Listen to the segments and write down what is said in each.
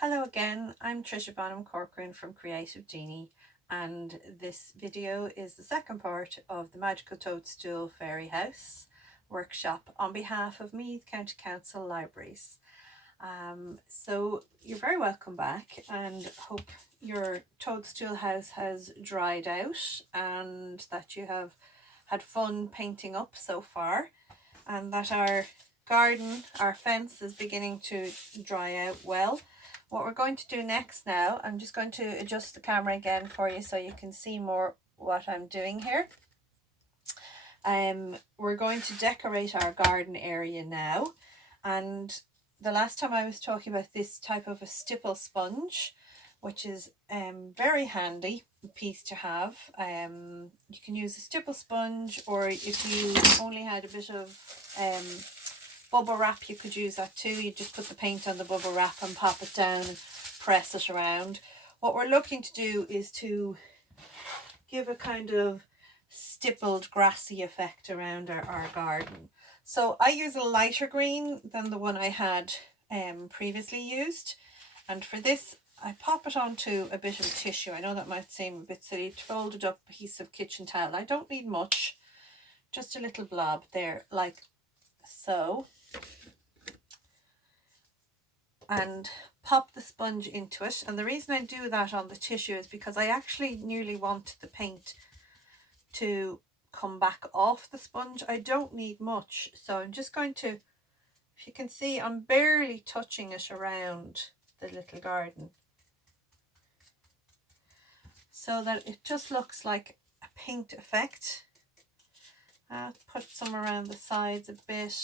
Hello again, I'm Trisha Corcoran from Creative Genie, and this video is the second part of the Magical Toadstool Fairy House workshop on behalf of Meath County Council Libraries. So you're very welcome back, and hope your toadstool house has dried out and that you have had fun painting up so far, and that our garden, our fence, is beginning to dry out well. What we're going to do next now, I'm just going to adjust the camera again for you so you can see more what I'm doing here. We're going to decorate our garden area now, and the last time I was talking about this type of a stipple sponge, which is very handy piece to have. You can use a stipple sponge, or if you only had a bit of bubble wrap, you could use that too. You just put the paint on the bubble wrap and pop it down and press it around. What we're looking to do is to give a kind of stippled grassy effect around our garden. So I use a lighter green than the one I had previously used, and for this I pop it onto a bit of tissue. I know that might seem a bit silly, folded up piece of kitchen towel. I don't need much, just a little blob there like so, and pop the sponge into it. And the reason I do that on the tissue is because I actually nearly want the paint to come back off the sponge. I don't need much, so I'm just going to, if you can see, I'm barely touching it around the little garden so that it just looks like a paint effect. I'll put some around the sides a bit,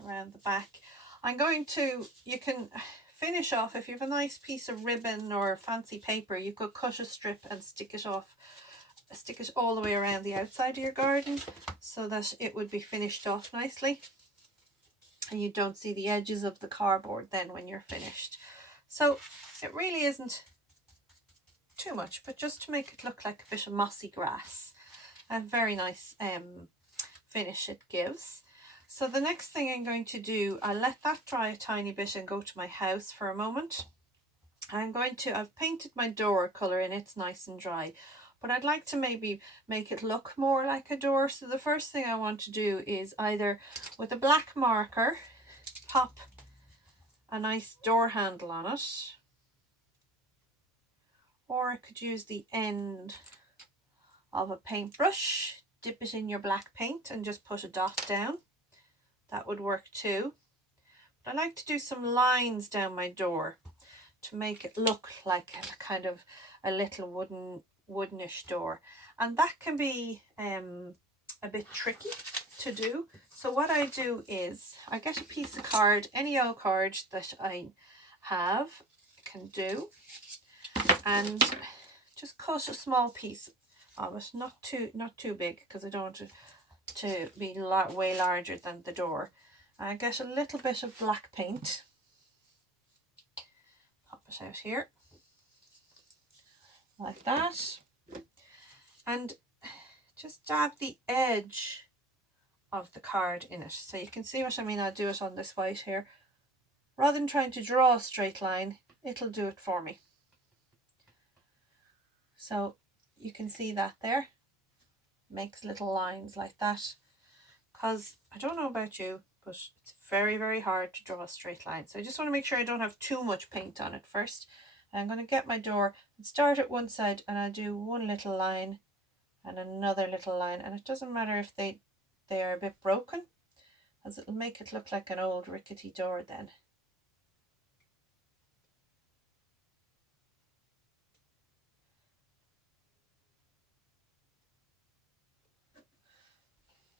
around the back. I'm going to, you can finish off, if you have a nice piece of ribbon or fancy paper, you could cut a strip and stick it all the way around the outside of your garden so that it would be finished off nicely, and you don't see the edges of the cardboard then when you're finished. So it really isn't too much, but just to make it look like a bit of mossy grass, and very nice finish it gives. So the next thing I'm going to do, I'll let that dry a tiny bit and go to my house for a moment. I've painted my door colour and it's nice and dry, but I'd like to maybe make it look more like a door. So the first thing I want to do is either with a black marker pop a nice door handle on it, or I could use the end of a paintbrush, dip it in your black paint and just put a dot down. That would work too. But I like to do some lines down my door to make it look like a kind of a little woodenish door, and that can be a bit tricky to do. So what I do is I get a piece of card, any old card that I have can do, and just cut a small piece of it, not too big, because I don't want it to be way larger than the door. I get a little bit of black paint, pop it out here like that, and just dab the edge of the card in it. So you can see what I mean. I'll do it on this white here. Rather than trying to draw a straight line, it'll do it for me. So you can see that there makes little lines like that, because I don't know about you, but it's very, very hard to draw a straight line. So I just want to make sure I don't have too much paint on it first. I'm going to get my door and start at one side, and I'll do one little line and another little line, and it doesn't matter if they are a bit broken, as it'll make it look like an old rickety door then.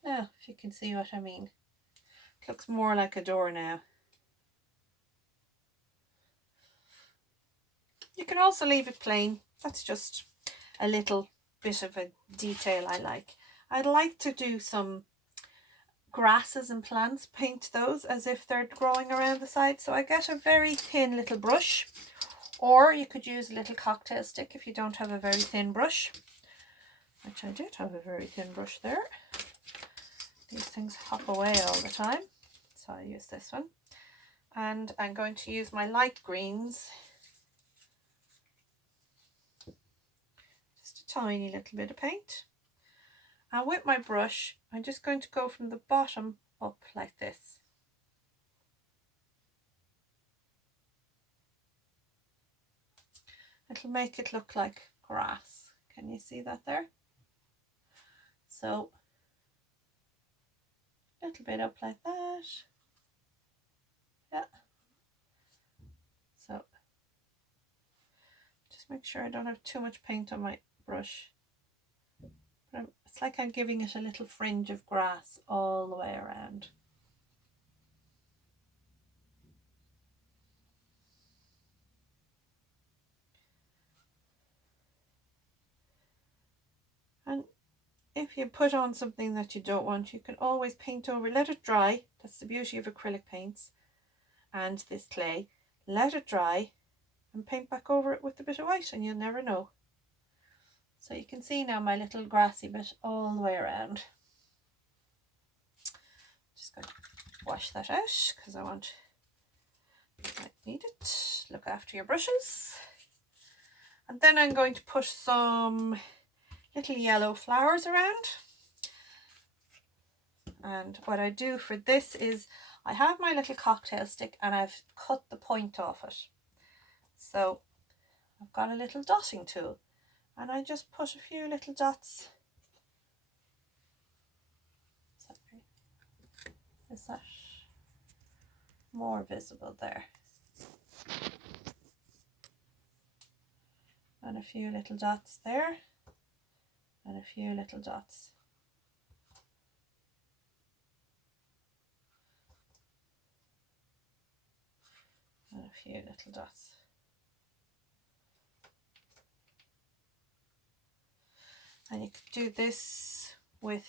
Now, if you can see what I mean, it looks more like a door now. You can also leave it plain. That's just a little bit of a detail I like. I'd like to do some grasses and plants, paint those as if they're growing around the side. So I get a very thin little brush, or you could use a little cocktail stick if you don't have a very thin brush, which I did have a very thin brush there. These things hop away all the time, so I use this one. And I'm going to use my light greens tiny little bit of paint. And with my brush, I'm just going to go from the bottom up like this. It'll make it look like grass. Can you see that there? So, a little bit up like that. Yeah. So, just make sure I don't have too much paint on my brush. But it's like I'm giving it a little fringe of grass all the way around. And if you put on something that you don't want, you can always paint over, let it dry. That's the beauty of acrylic paints and this clay. Let it dry and paint back over it with a bit of white, and you'll never know. So you can see now my little grassy bit all the way around. Just going to wash that out because I might need it. Look after your brushes. And then I'm going to put some little yellow flowers around. And what I do for this is I have my little cocktail stick and I've cut the point off it. So I've got a little dotting tool and I just put a few little dots. Is that more visible there? And a few little dots there and a few little dots. And a few little dots. And you could do this with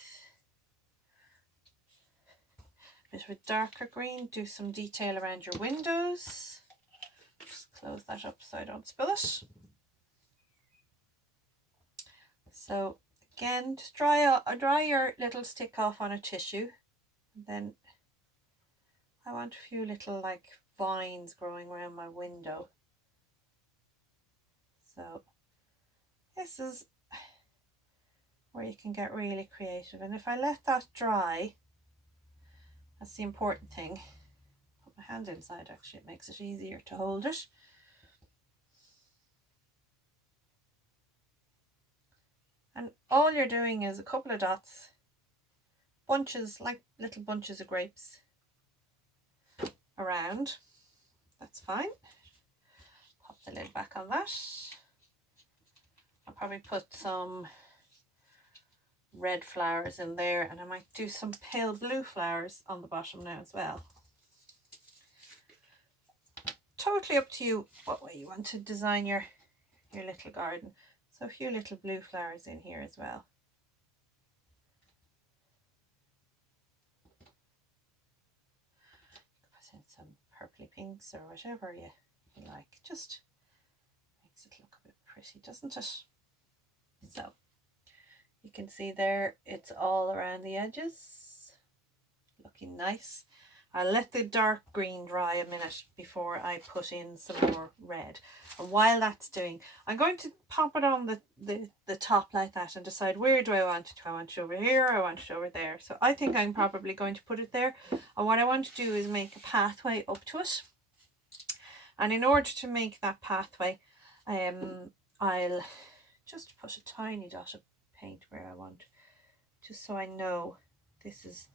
a bit of a darker green, do some detail around your windows. Just close that up so I don't spill it. So again, just dry your little stick off on a tissue. And then I want a few little like vines growing around my window. So this is where you can get really creative. And if I let that dry, that's the important thing. Put my hand inside, actually, it makes it easier to hold it. And all you're doing is a couple of dots, bunches, like little bunches of grapes around. That's fine. Pop the lid back on that. I'll probably put some red flowers in there, and I might do some pale blue flowers on the bottom now as well. Totally up to you what way you want to design your little garden. So a few little blue flowers in here as well. Put in some purpley pinks or whatever you like. Just makes it look a bit pretty, doesn't it? So you can see there it's all around the edges, looking nice. I'll let the dark green dry a minute before I put in some more red. And while that's doing, I'm going to pop it on the top like that and decide where do I want it. Do I want it over here or I want it over there? So I think I'm probably going to put it there. And what I want to do is make a pathway up to it. And in order to make that pathway, I'll just put a tiny dot of paint where I want, just so I know this is,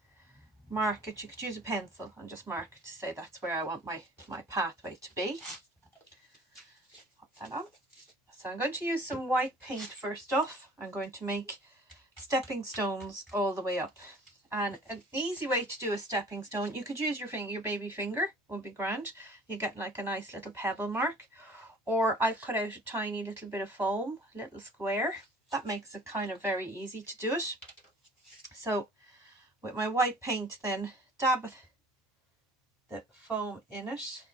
mark it. You could use a pencil and just mark it to say that's where I want my pathway to be. Pop that on. So I'm going to use some white paint first off. I'm going to make stepping stones all the way up. And an easy way to do a stepping stone, you could use your baby finger, would be grand. You get like a nice little pebble mark. Or I've cut out a tiny little bit of foam, a little square. That makes it kind of very easy to do it. So with my white paint then, dab the foam in it.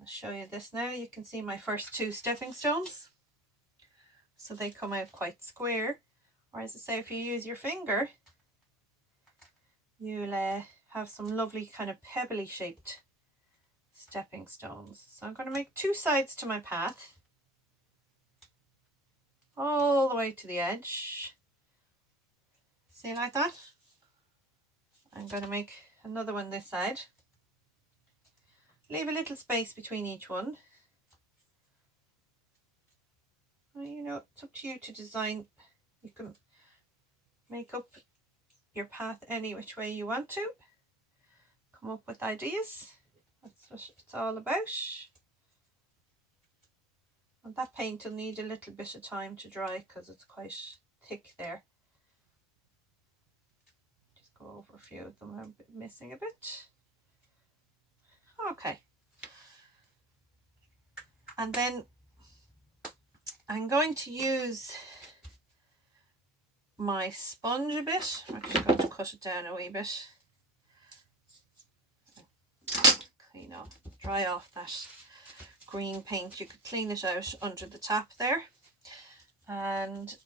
I'll show you this now. You can see my first two stepping stones. So they come out quite square. Or as I say, if you use your finger, you'll have some lovely kind of pebbly shaped stepping stones. So I'm going to make two sides to my path. all the way to the edge. See, like that? I'm going to make another one this side. Leave a little space between each one. Well, you know, it's up to you to design. You can make up your path any which way you want to. Come up with ideas. That's what it's all about. And that paint will need a little bit of time to dry because it's quite thick there. Just go over a few of them. I'm missing a bit. Okay. And then I'm going to use my sponge a bit. I'm just going to cut it down a wee bit. Clean off, dry off that green paint. You could clean it out under the tap there. And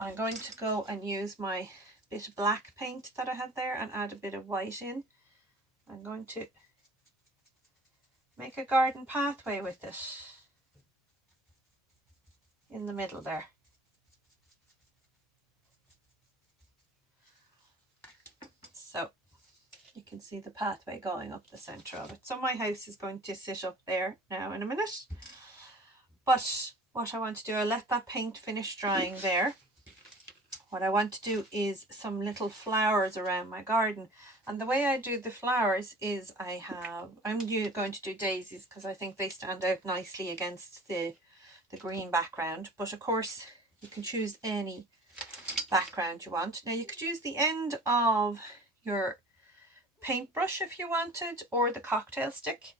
I'm going to go and use my bit of black paint that I had there and add a bit of white in. I'm going to make a garden pathway with it in the middle there. So you can see the pathway going up the centre of it. So my house is going to sit up there now in a minute. But what I want to do, I'll let that paint finish drying there. What I want to do is some little flowers around my garden. And the way I do the flowers is I'm going to do daisies because I think they stand out nicely against the green background. But of course, you can choose any background you want. Now you could use the end of your paintbrush if you wanted, or the cocktail stick,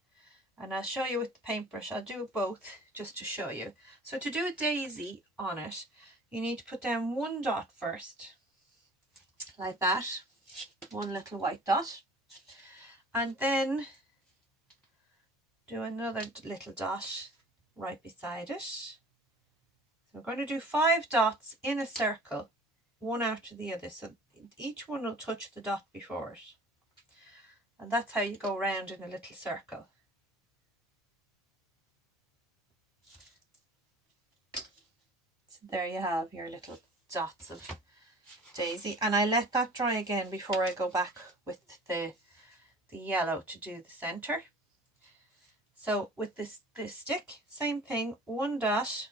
and I'll show you with the paintbrush. I'll do both just to show you. So to do a daisy on it, you need to put down one dot first, like that, one little white dot, and then do another little dot right beside it. So we're going to do 5 dots in a circle, one after the other, so each one will touch the dot before it. And that's how you go round in a little circle. So there you have your little dots of daisy. And I let that dry again before I go back with the yellow to do the centre. So with this stick, same thing, one dot.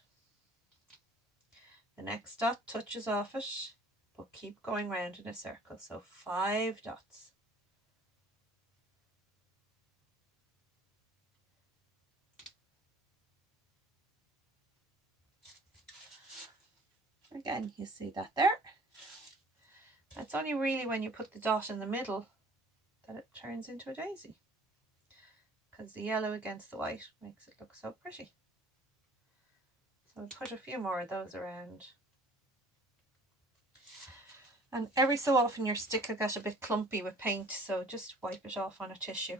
The next dot touches off it, but keep going round in a circle. So 5 dots. Again, you see that there. It's only really when you put the dot in the middle that it turns into a daisy, because the yellow against the white makes it look so pretty. So I'll put a few more of those around. And every so often your stick will get a bit clumpy with paint, so just wipe it off on a tissue.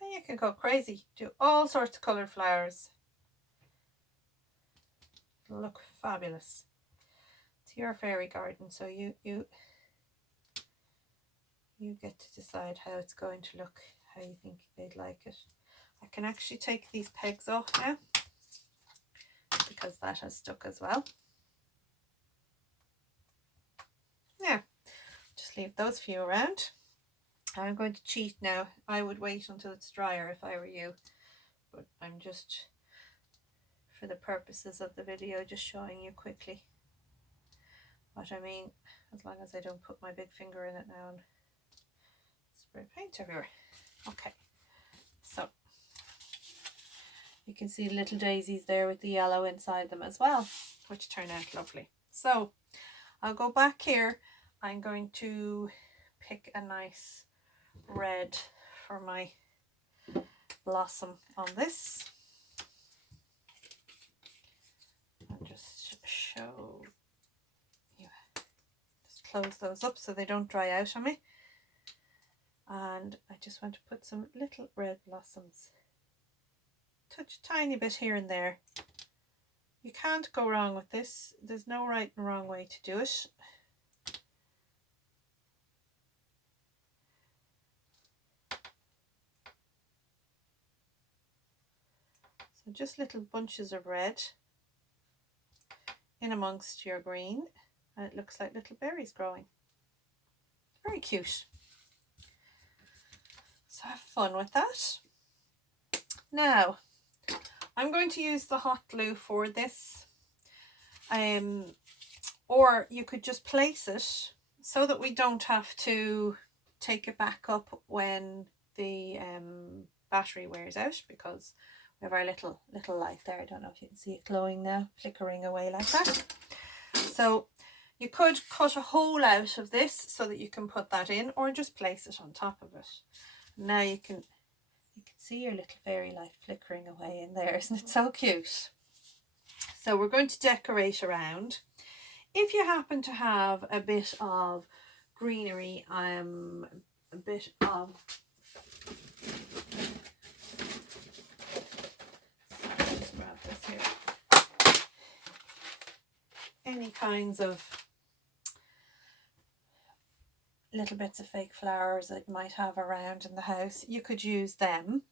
And you can go crazy, do all sorts of coloured flowers. It'll look fabulous. It's your fairy garden, so you get to decide how it's going to look, how you think they'd like it. I can actually take these pegs off now because that has stuck as well. Yeah, just leave those few around. I'm going to cheat now. I would wait until it's drier if I were you, but I'm just, for the purposes of the video, just showing you quickly what I mean, as long as I don't put my big finger in it now and spray paint everywhere. Okay, so you can see little daisies there with the yellow inside them as well, which turn out lovely. So I'll go back here. I'm going to pick a nice red for my blossom on this. I'll just show you, just close those up so they don't dry out on me. And I just want to put some little red blossoms, touch a tiny bit here and there. You can't go wrong with this. There's no right and wrong way to do it. So just little bunches of red in amongst your green, and it looks like little berries growing. Very cute. So have fun with that. Now, I'm going to use the hot glue for this. Or you could just place it so that we don't have to take it back up when the battery wears out, because we have our little light there. I don't know if you can see it glowing now, flickering away like that. So you could cut a hole out of this so that you can put that in, or just place it on top of it. Now you can see your little fairy light flickering away in there. Isn't it so cute? So we're going to decorate around. If you happen to have a bit of greenery, a bit of just grab this here. Any kinds of little bits of fake flowers that you might have around in the house, you could use them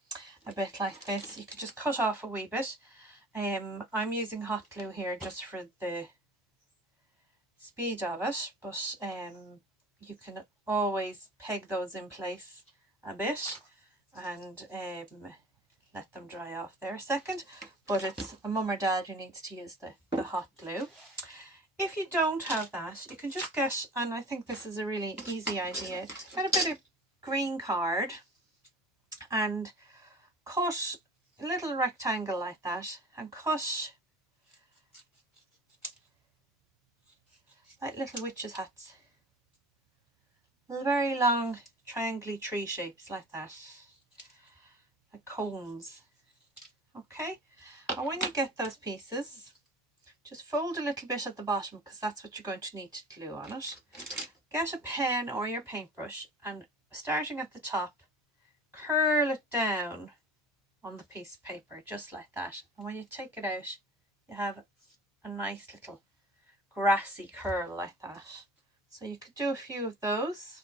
a bit like this. You could just cut off a wee bit. I'm using hot glue here just for the speed of it, but you can always peg those in place a bit and let them dry off there a second. But it's a mum or dad who needs to use the hot glue. If you don't have that, you can just get, and I think this is a really easy idea, get a bit of green card and cut a little rectangle like that, and cut like little witches' hats, very long triangular tree shapes like that, like cones. Okay, and when you get those pieces, just fold a little bit at the bottom, because that's what you're going to need to glue on it. Get a pen or your paintbrush, and starting at the top, curl it down on the piece of paper just like that. And when you take it out, you have a nice little grassy curl like that. So you could do a few of those.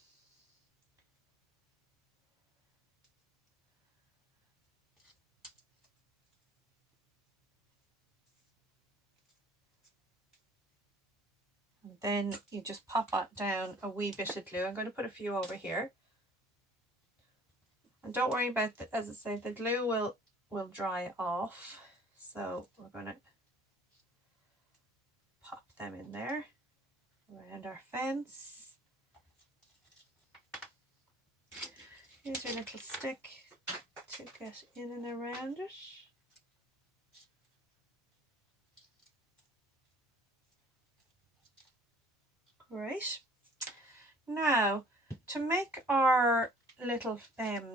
And then you just pop down a wee bit of glue. I'm going to put a few over here. And don't worry about the, as I say, the glue will dry off. So we're going to pop them in there around our fence. Use your little stick to get in and around it. Great. Now, to make our little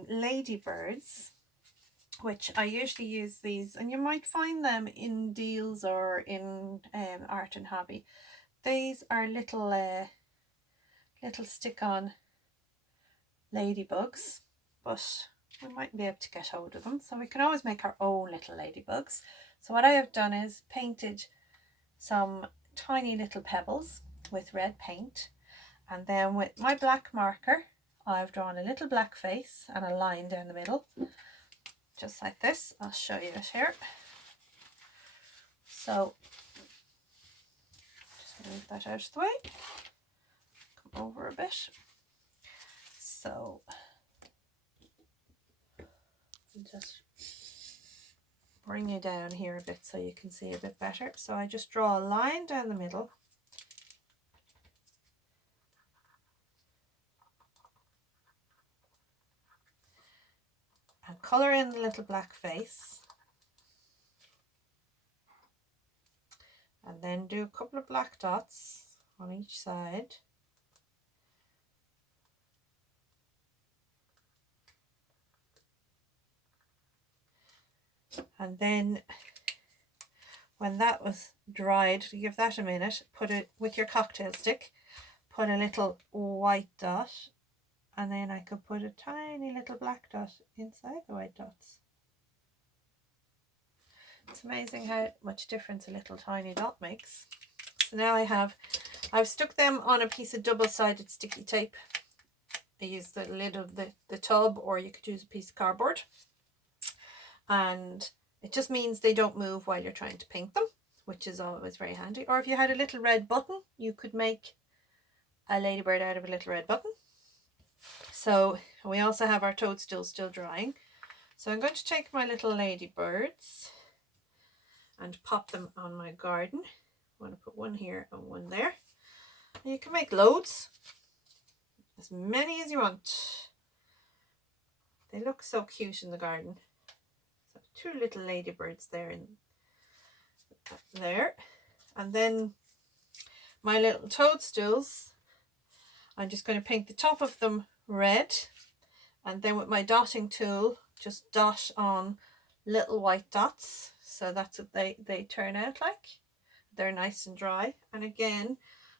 ladybirds, which I usually use these, and you might find them in deals or in Art and Hobby. These are little stick-on ladybugs, but we might be able to get hold of them, so we can always make our own little ladybugs. So what I have done is painted some tiny little pebbles with red paint, and then with my black marker I've drawn a little black face and a line down the middle, just like this. I'll show you it here. So just move that out of the way, come over a bit. So just bring you down here a bit so you can see a bit better. So I just draw a line down the middle, and colour in the little black face, and then do a couple of black dots on each side. And then when that was dried, give that a minute, put it with your cocktail stick, put a little white dot, and then I could put a tiny little black dot inside the white dots. It's amazing how much difference a little tiny dot makes. So now I've stuck them on a piece of double-sided sticky tape. I used the lid of the tub, or you could use a piece of cardboard. And It just means they don't move while you're trying to paint them, which is always very handy. Or if you had a little red button, you could make a ladybird out of a little red button. So we also have our toadstool still drying. So I'm going to take my little ladybirds and pop them on my garden. I want to put one here and one there. And you can make loads, as many as you want. They look so cute in the garden. So 2 little ladybirds there and there. And then my little toadstools, I'm just going to paint the top of them red, and then with my dotting tool just dot on little white dots. So that's what they turn out like. They're nice and dry. And again,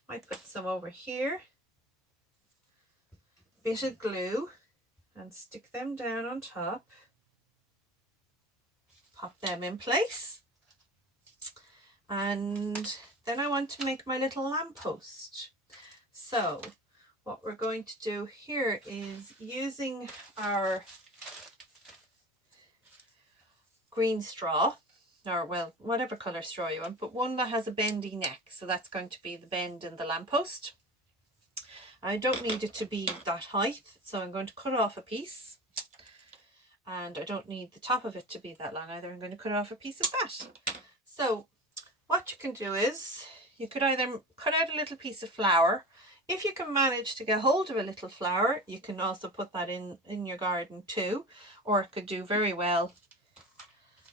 I put some over here, bit of glue, and stick them down on top. Pop them in place. And then I want to make my little lamppost. So what we're going to do here is, using our green straw, or well, whatever colour straw you want, but one that has a bendy neck, so that's going to be the bend in the lamppost. I don't need it to be that height, so I'm going to cut off a piece, and I don't need the top of it to be that long either. I'm going to cut off a piece of that. So what you can do is, you could either cut out a little piece of flour. If you can manage to get hold of a little flour, you can also put that in your garden too, or it could do very well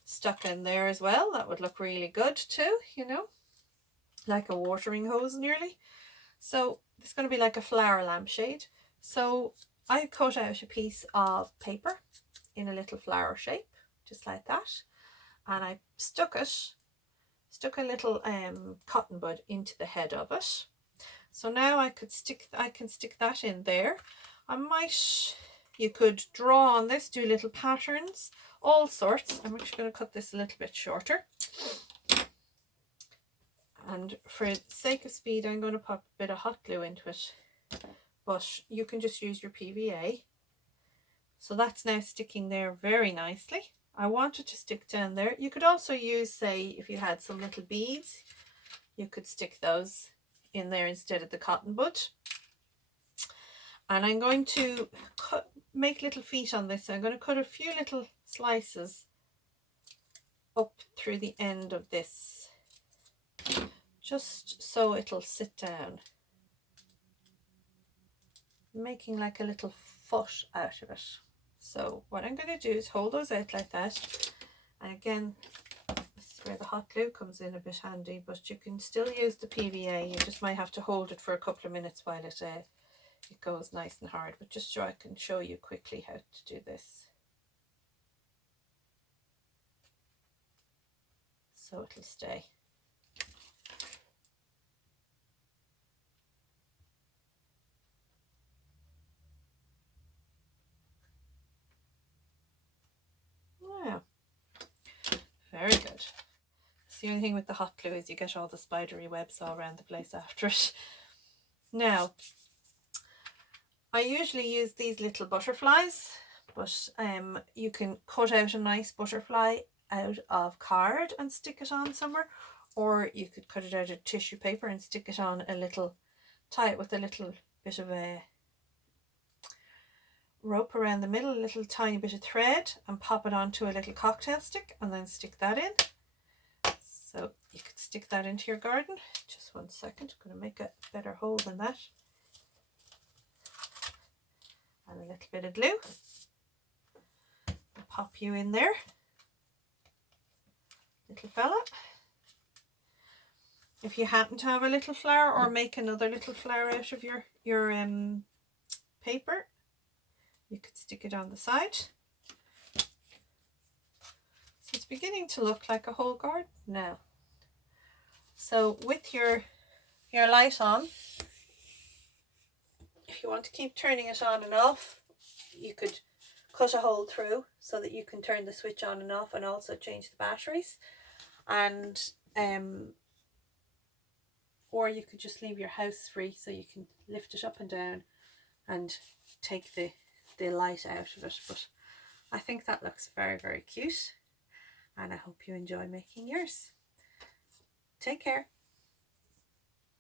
stuck in there as well. That would look really good too, you know, like a watering hose nearly. So it's going to be like a flower lampshade. So I cut out a piece of paper in a little flower shape, just like that, and I stuck a little cotton bud into the head of it. So now I can stick that in there. You could draw on this, do little patterns, all sorts. I'm actually going to cut this a little bit shorter. And for the sake of speed, I'm going to pop a bit of hot glue into it. But you can just use your PVA. So that's now sticking there very nicely. I want it to stick down there. You could also use, say, if you had some little beads, you could stick those in there instead of the cotton bud. And I'm going to make little feet on this. I'm going to cut a few little slices up through the end of this, just so it'll sit down, making like a little foot out of it. So what I'm going to do is hold those out like that. And again, this is where the hot glue comes in a bit handy, but you can still use the PVA. You just might have to hold it for a couple of minutes while it goes nice and hard. But just so I can show you quickly how to do this. So it'll stay. Wow, very good. The only thing with the hot glue is you get all the spidery webs all around the place after it. Now, I usually use these little butterflies, but you can cut out a nice butterfly out of card and stick it on somewhere, or you could cut it out of tissue paper and stick it on a little, tie it with a little bit of a rope around the middle, a little tiny bit of thread, and pop it onto a little cocktail stick and then stick that in. So you could stick that into your garden. Just 1 second, I'm going to make a better hole than that. And a little bit of glue. I'll pop you in there, little fella. If you happen to have a little flower, or make another little flower out of your paper, you could stick it on the side. So it's beginning to look like a whole garden now. So with your light on, if you want to keep turning it on and off, you could cut a hole through so that you can turn the switch on and off, and also change the batteries. And or you could just leave your house free, so you can lift it up and down and take the light out of it. But I think that looks very, very cute. and I hope you enjoy making yours. Take care.